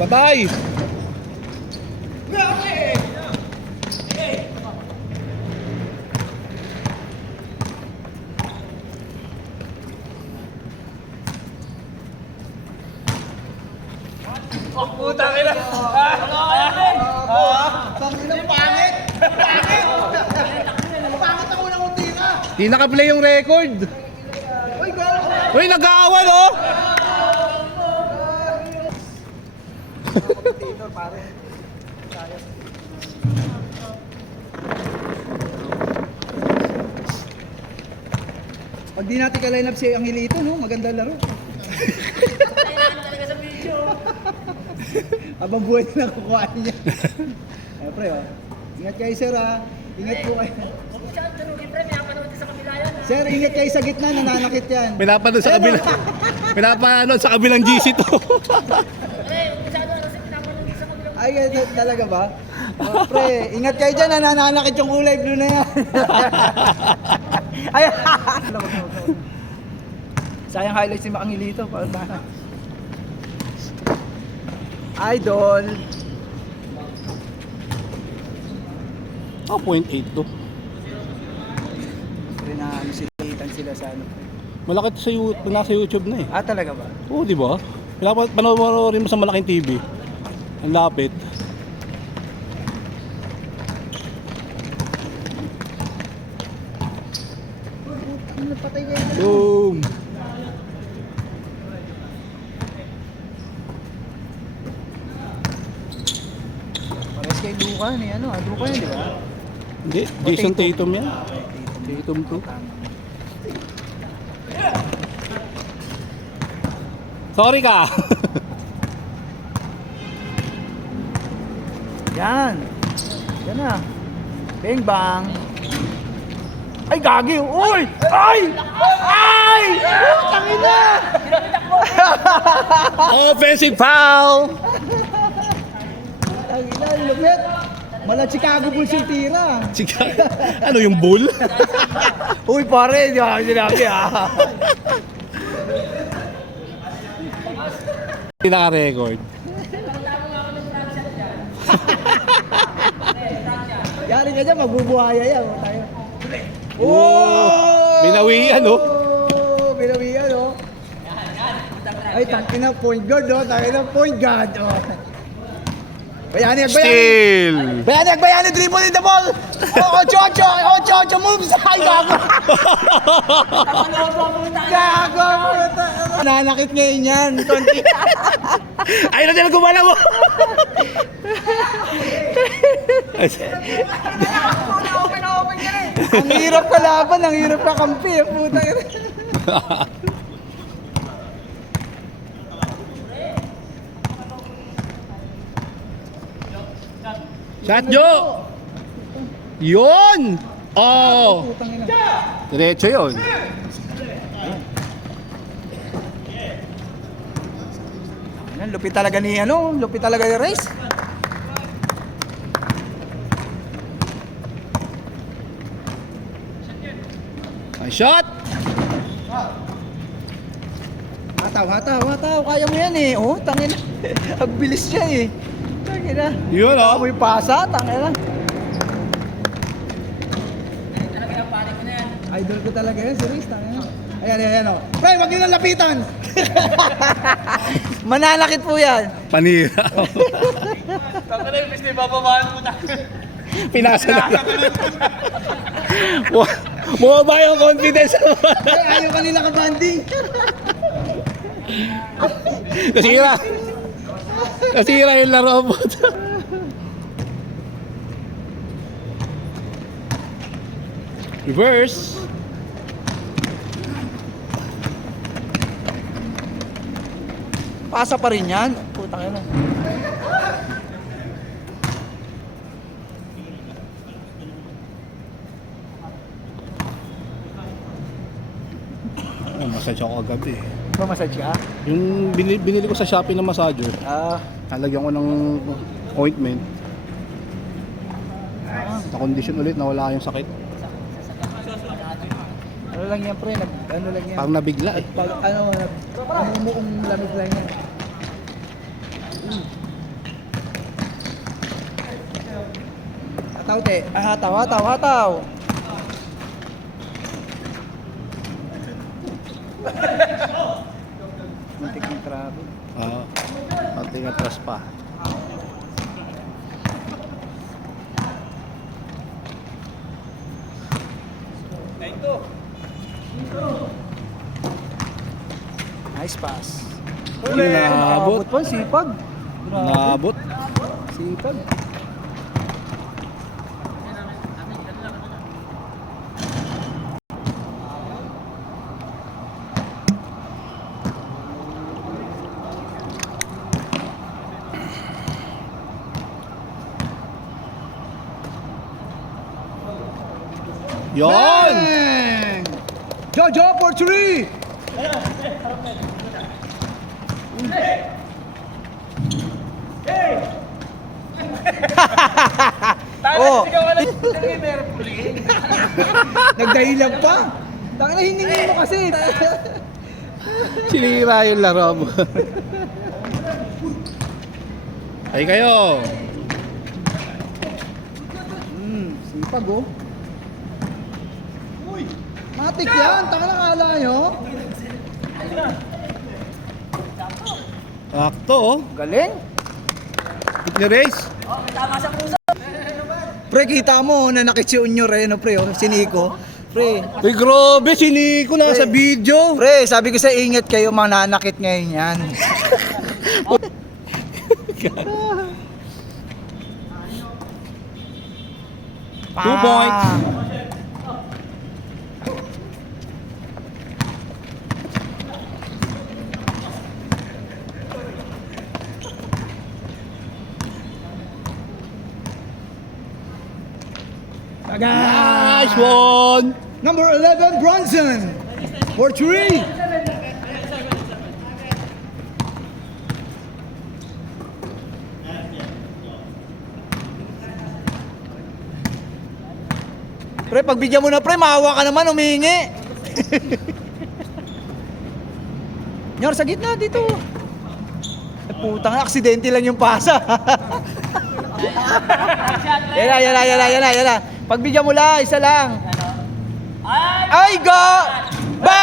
Patay! Putang ina. Tangina, pangit! Pangit! Pangit ako ng tira! Di naka-play yung record. Uy, gano'n! Uy, nag-aawal oh! Dito, pare. Pag di natin ka-line up si Angelito, no? Maganda laro. Talaga sa video. Habang buhay na nakukuha niya. Ay, pre, oh. Ingat kayo, sir, ha? Ingat po kayo. Huwag mo siya tunugin, pre. May napanood sa kabila yan. Sir, ingat kayo sa gitna, nananakit yan. Pinapanood sa kabila. Pinapanood sa kabilang GC to. Pre, huwag mo siya kasi pinapanood sa kabila. Ay, talaga ba? Oh, pre, ingat kayo dyan, nananakit yung kulay blue na yan. Ay, sayang highlights ni Makangilito. Idol. Oh, 0.8 to. Pre, namusilitan sila sa ano. Malaki to sa YouTube, nasa YouTube na eh. Ah, talaga ba? Oo, di ba? Panoorin mo sa malaking TV. Ang lapit. Patay kayo. Boom! Pares kay Luka ni ano, Luka yun, di ba? Hindi, Jason Tatum yan. Tatum to. Sorry ka! Yan. Yan na. Bang bang. Ay, gagi! Uy! Ay! Ay! Tangin na! Offensive foul! Tangin na, lupit. Mala Chicago Bulls yung tira. Ano yung bull? Uy, pare, di ba sinabi Hindi naka-record. Yari ka dyan, magbubuhaya yan. Tayo. Oh! Binawian, oh. Binawian, oh. Ay, tangin na, point guard, oh. Tangin na, point guard, oh. Bayani, Still! Bayani, dribble in the ball. Ocho moves. Ay, gago. Gago. Nanakit ngayon yan. Ay, na sila gumalaw mo! Ang hirap kalaban, ang hirap kakampi. Puta. Shot, Jo! Yun! Oh! Diretso yun. Lupit talaga ni ano, lupit talaga ni Race. Ay, shot! Hataw. Kaya mo yan eh. Oh, tangin. Ang bilis niya eh. Tangin na. Yun, oh. May pasa, tangin na. Talaga yung pare ko na yan. Idol ko talaga yan, si Race, tangin na. Ayan, oh. Pre, wag niyo nang lapitan. Mananakit po yan. Panira. Tapos na yung Mr. Bababaan mo na. Pinasa na. Bumaba yung confidence. Ay, ayaw kanila ka-banding. Nasira yung laro mo. Reverse. Pasa pa rin yan. Putang ina. Massage ako kagabi. Mamasage ka? Yung binili ko sa Shopee na massager, Ah, nalagyan ko ng ointment. Na-condition ulit, nawala yung sakit. ano lang yan pre, ano lang yan. Parang nabigla eh. Pag ano, namumuong lamig lang yan. Hataw, te. Ay, hataw. Muntik ng traffic. Oo. Konting atras pa. Nice pass. Nabot. Pa, sipag. Nabot. Sipag. Yon! Bang! Jojo for 3! Oh. Nagdahilan pa. Tangina na hiningin mo kasi. Sinira yung laro mo. Ay kayo! Sipag oh. Matik yan, tanga na kala nyo. Akto oh. Galing. Ni race. Pre, kita mo nanakit si Unyo Reno, pre, oh, si Nico. Pre, Uy, grabe, si Nico na sa video. pre, sabi ko sa ingat kayo, mananakit ngayon yan. 2 points. Nice one! Number 11, Bronson. For 3. Pre, pagbigyan mo na pre, maawa ka naman, humihingi. Nyor, sa gitna dito. Eh, putang, aksidente lang yung pasa. Yan na. Pagbigyan mo lang, isa lang. Ay, go! Ba!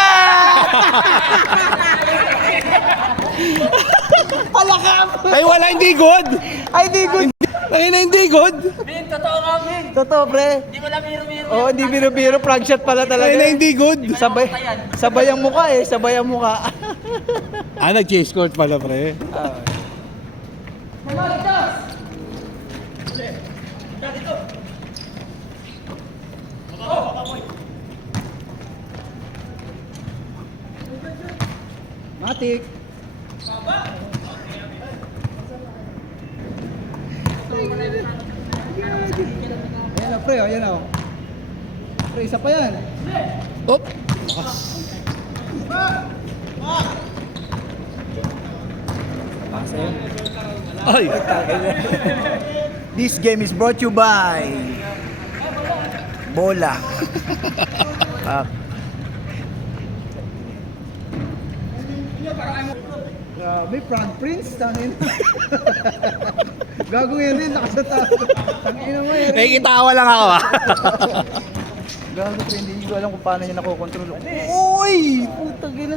Palakam! Ay, wala, hindi good! Ay, di good. Ay, na hindi good! Bin, totoo nga, Bin. Totoo, pre. Hindi mo lang biro-biro. Oo, hindi biro-biro. Prank shot pala talaga. Ay, na hindi good! Sabay ang mukha eh. Sabay ang mukha. Nag-chase court pala, pre. Matik. Ayan na, pre. Ayan na. Pre, isa pa yan. Op! Ay! This game is brought to you by Bola. Grabe, Frog Prince, tangin. Gago yan din, nakasata. Tangin mo yan. Nakikitawa lang ako ah. Gago, pre, hindi ko alam kung paano niya nakokontrol. Uy! Putang ina.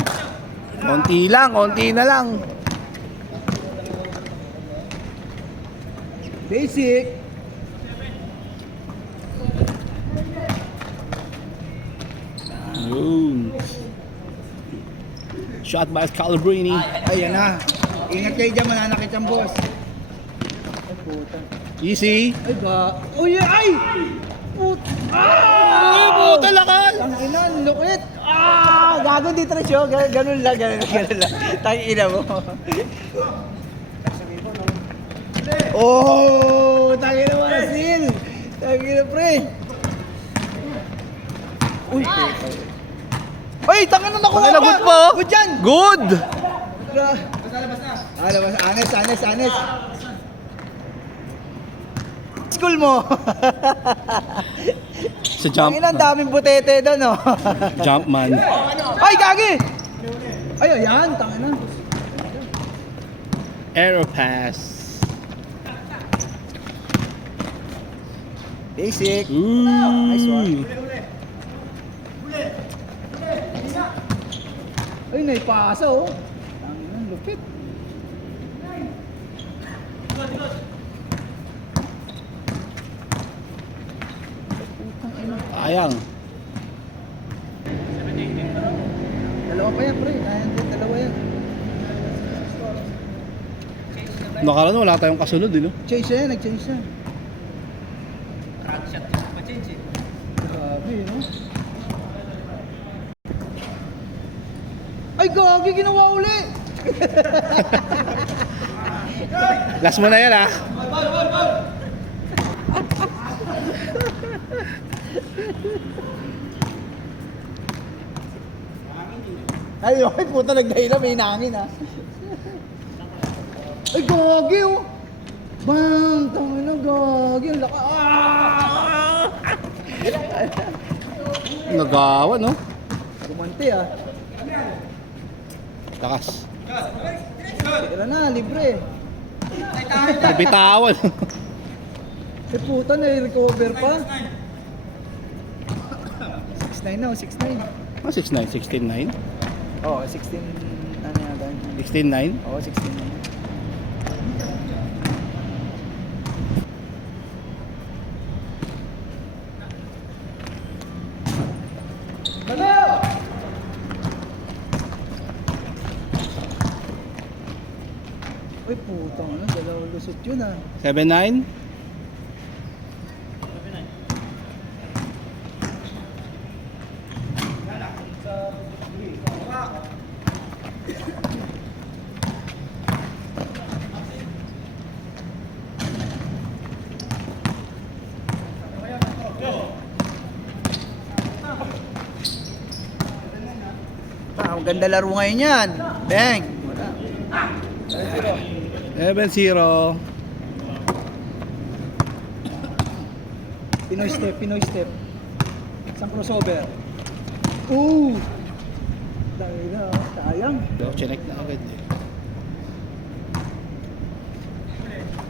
Konti na lang. Basic. Yun. Shot by Scalabrini. Ayan na. Ingat kayo dyan, mananakit ang boss. Ay, puta. Easy. Ay ba? Uy, ay! Put! Ay, puta lakal! Tangina, lukit! Gago di tresyo. Ganun lang. Tangina mo. Oh! Tangina mo, Asil! Tangina, pre! Uy! Ay, tangina, nakuha Tangina, good pa. Good dyan! Good! Labas na. Labas. Honest. School mo. Sa jump. Tangina, ang daming butete doon, oh. Jump man. Ay, gagi! Ay, ayan, tangina. Aero pass. Basic. Ooh. Nice one. Ay, naipasa oh. Ang lupit. Sayang. Dalawa pa yan, pre. Ayan din, dalawa yan. Nakaraan wala tayong kasunod, no? Change siya yan, nag-change siya. Front shot. Pa-change eh. Grabe, no? Ay, gagi, ginawa uli! Last mo na yan, ah. Ay, okay, puta, nagdahila, may nangin, ha? Ay, gagi, oh! Bang! Tangin na, gagi, ang laka... Ah! Nagawa, no? Gumanti, ah. Takas. Tira na, libre. Bitawan. Eh, puta, na-recover pa. 6'9 na, 6'9. Ah, 6'9", 16'9". Oo, 16, ano yata yun? 16'9". Oo, 16 na. Uy, putang ano, dalawang lusot yun ah. 7'9". Ah, ang ganda laro ngayon yan. Bang! Wala. 7-0. Pinoy step, Pinoy step. Isang crossover. Ooh! Dahil na, sayang. Check na agad eh.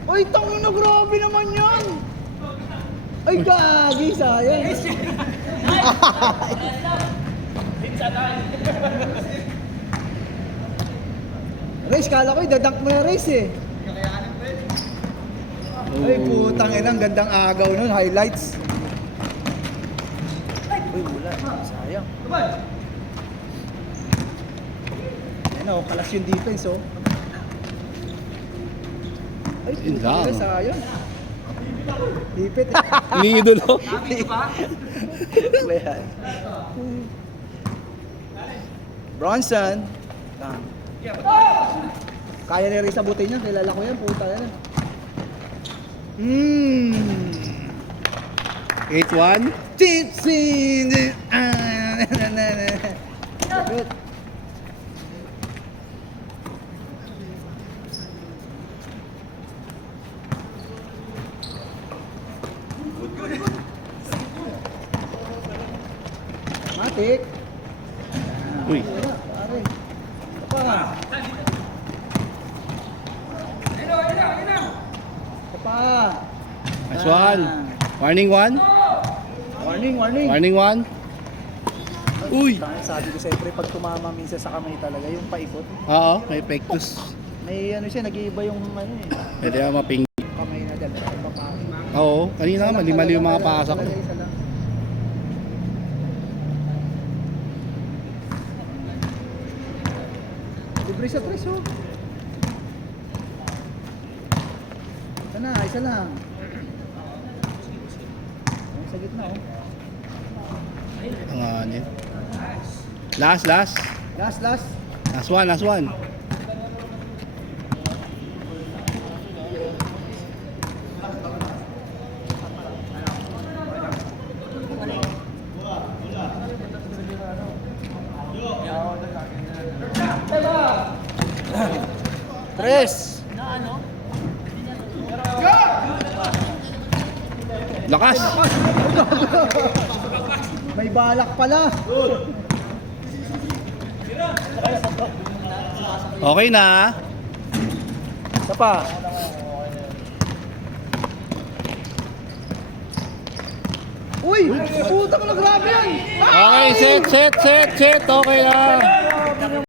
Ay, tangin na, grabe naman yan! Ay, gagi, sayang. Race, kala ko dadank mo yung race eh. Ay, putang ina, ang gandang agaw nun, highlights. Uy, wala, sayang. Ayun o, kalas yung defense oh. Ay, Yun putang ina, lang. sayang. Ipit eh. Iniidolo. Bayan. Bronson. Kaya ni Riz abutin niya, kilala ko yan, puta yan. 8-1. Tipsy! Good. Matik. Uy. Wala, pare. Apa? Apa? Nice one. Warning 1. Warning, warning. Warning 1. Uy. Sabi ko siyempre, pag tumama minsan sa kamay talaga, yung paikot. Oo, may pectus. May ano siya, nag-iiba yung ano eh. Pwede ka maping. Kamay na dyan, papasok. Oo, kanina nga mali-mali yung mga pasok ko. Talaga isa lang. Libre sa preso. Isa na, isa lang. Ayan, sa gitna oh. Ang ano yun. Last, last. Last, last. Last one, last one. Tres. Lakas. May balak pala. Okay na. Isa pa. Uy! Puta ko na grabe yan! Okay, set. Okay na.